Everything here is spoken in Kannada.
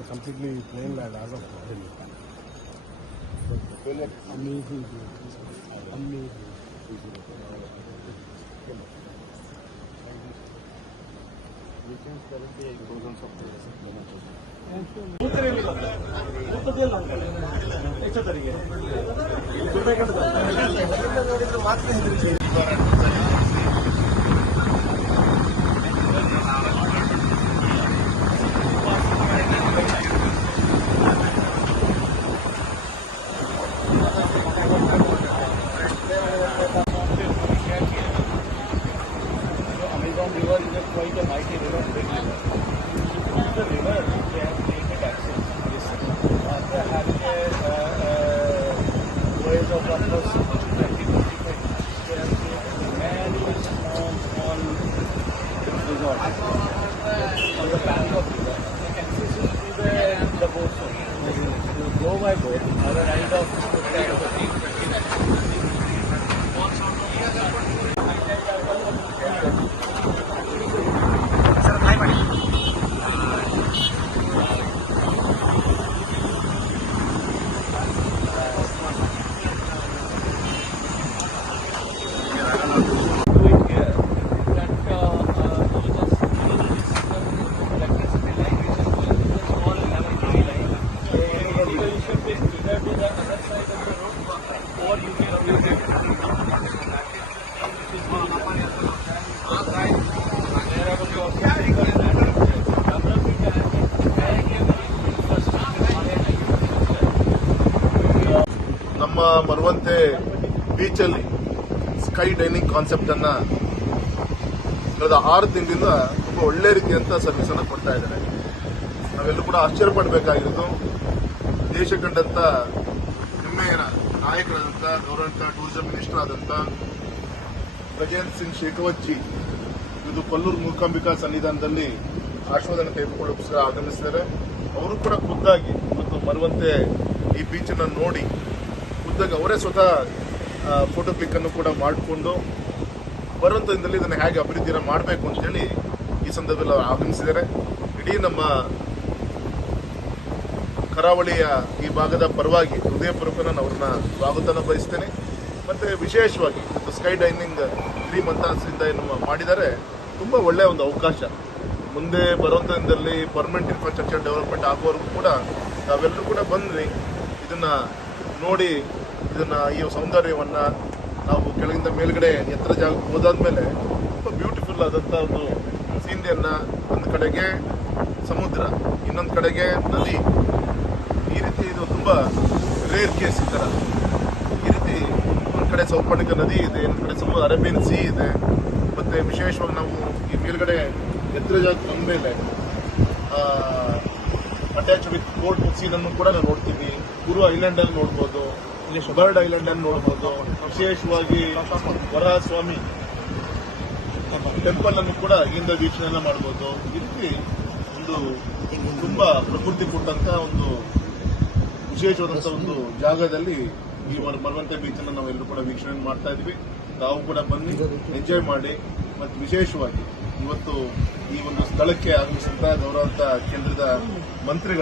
a completely plain land as of now. Amazing view. Amazing. Amazon River is quite a mighty river, big river. The river, they have created access. After having a voyage of almost 20-25 years, they have created many small resorts on the bank of river. Access to the boat. You go by boat, have a ride of 15 ನಮ್ಮ ಮರವಂತೆ ಬೀಚಲ್ಲಿ ಸ್ಕೈ ಡೈನಿಂಗ್ ಕಾನ್ಸೆಪ್ಟ್ ಅನ್ನ ಕಳೆದ 6 ತಿಂಗಳಿಂದ ತುಂಬಾ ಒಳ್ಳೆ ರೀತಿಯಂತ ಸರ್ವಿಸ್ ಅನ್ನ ಕೊಡ್ತಾ ಇದ್ದಾರೆ. ನಾವೆಲ್ಲರೂ ಕೂಡ ಆಶ್ಚರ್ಯ ಪಡಬೇಕಾಗಿರೋದು, ದೇಶ ಕಂಡಂತ ಹೆಮ್ಮೆಯ ನಾಯಕರಾದಂಥ ಗೌರವಾನ್ವಿತ ಟೂರಿಸಂ ಮಿನಿಸ್ಟರ್ ಆದಂಥ ಗಜೇಂದ್ರ ಸಿಂಗ್ ಶೇಖಾವತ್ ಇದು ಕೊಲ್ಲೂರು ಮೂಕಾಂಬಿಕಾ ಸನ್ನಿಧಾನದಲ್ಲಿ ಆಶೀರ್ವಾದನ ತೆಗೆದುಕೊಳ್ಳೋಕೆ ಆಗಮಿಸಿದ್ದಾರೆ. ಅವರು ಕೂಡ ಖುದ್ದಾಗಿ ಇವತ್ತು ಮರವಂತೆ ಈ ಬೀಚ್ ಅನ್ನು ನೋಡಿ ಖುದ್ದಾಗಿ ಅವರೇ ಸ್ವತಃ ಫೋಟೋ ಕ್ಲಿಕ್ ಅನ್ನು ಕೂಡ ಮಾಡಿಕೊಂಡು ಬರುವಂತ ದಿನದಲ್ಲಿ ಇದನ್ನು ಹೇಗೆ ಅಭಿವೃದ್ಧಿಯನ್ನು ಮಾಡಬೇಕು ಅಂತ ಹೇಳಿ ಈ ಸಂದರ್ಭದಲ್ಲಿ ಆಗಮಿಸಿದ್ದಾರೆ. ಇಡೀ ನಮ್ಮ ಕರಾವಳಿಯ ಈ ಭಾಗದ ಪರವಾಗಿ ಹೃದಯಪೂರ್ವಕ ನಾನು ಅವ್ರನ್ನ ಸ್ವಾಗತನ ಬಯಸ್ತೇನೆ. ಮತ್ತೆ ವಿಶೇಷವಾಗಿ ಸ್ಕೈ ಡೈನಿಂಗ್ 3 ಮಂತ್ಸಿಂದ ಏನು ಮಾಡಿದ್ದಾರೆ, ತುಂಬಾ ಒಳ್ಳೆಯ ಒಂದು ಅವಕಾಶ. ಮುಂದೆ ಬರುವಂತ ದಿನದಲ್ಲಿ ಪರ್ಮನೆಂಟ್ ಇನ್ಫ್ರಾಸ್ಟ್ರಕ್ಚರ್ ಡೆವಲಪ್ಮೆಂಟ್ ಆಗುವವರೆಗೂ ಕೂಡ ನಾವೆಲ್ಲರೂ ಕೂಡ ಬಂದ್ವಿ ಇದನ್ನ ನೋಡಿ, ಇದನ್ನ ಈ ಸೌಂದರ್ಯವನ್ನ ನಾವು ಕೆಳಗಿಂದ ಮೇಲ್ಗಡೆ ಎತ್ತರ ಜಾಗಕ್ಕೆ ಹೋದಾದ್ಮೇಲೆ ತುಂಬಾ ಬ್ಯೂಟಿಫುಲ್ ಆದಂತ ಒಂದು ಸೀನ್ರಿಯನ್ನ, ಒಂದು ಕಡೆಗೆ ಸಮುದ್ರ, ಇನ್ನೊಂದು ಕಡೆಗೆ ನದಿ, ಈ ರೀತಿ ಇದು ತುಂಬಾ ರೇರ್ ಕೇಸ್. ಈ ತರ ಈ ರೀತಿ ಒಂದು ಕಡೆ ಸೌಪರ್ಣಿಕ ನದಿ ಇದೆ, ಇನ್ನೊಂದು ಕಡೆ ಅರೇಬಿಯನ್ ಸೀ ಇದೆ. ಮತ್ತೆ ವಿಶೇಷವಾಗಿ ನಾವು ಈ ಮೇಲ್ಗಡೆ ಎತ್ತರ ಜಾಗಕ್ಕೆ ಬಂದ್ಮೇಲೆ ಅಟ್ಯಾಚ್ ವಿತ್ ಕೋರ್ಟ್ ಸೀನ್ ಅನ್ನು ಕೂಡ ನಾವು ನೋಡ್ತೀವಿ. ಗುರು ಐಲ್ಯಾಂಡ್ ಅಲ್ಲಿ ನೋಡ್ಬೋದು, ಬರ್ಡ್ ಐಲ್ಯಾಂಡ್ ಅನ್ನು ನೋಡ್ಬೋದು. ವಿಶೇಷವಾಗಿ ವರಹಸ್ವಾಮಿ ಟೆಂಪಲ್ ಅನ್ನು ಕೂಡ ಇಲ್ಲಿಂದ ವೀಕ್ಷಣೆ ಮಾಡಬಹುದು. ಈ ರೀತಿ ಒಂದು ತುಂಬಾ ಪ್ರಕೃತಿ ಕೊಟ್ಟಂತ ಒಂದು ವಿಶೇಷವಾದಂತ ಒಂದು ಜಾಗದಲ್ಲಿ ಈ ಮರವಂತೆ ಬೀಚ್ ಅನ್ನು ನಾವೆಲ್ಲರೂ ಕೂಡ ವೀಕ್ಷಣೆ ಮಾಡ್ತಾ ಇದ್ವಿ. ತಾವು ಕೂಡ ಬನ್ನಿ, ಎಂಜಾಯ್ ಮಾಡಿ. ಮತ್ತು ವಿಶೇಷವಾಗಿ ಇವತ್ತು ಈ ಒಂದು ಸ್ಥಳಕ್ಕೆ ಆಗಮಿಸಿದಂತ ಗೌರವಾನ್ವಿತ ಕೇಂದ್ರದ ಮಂತ್ರಿಗಳಿಗೆ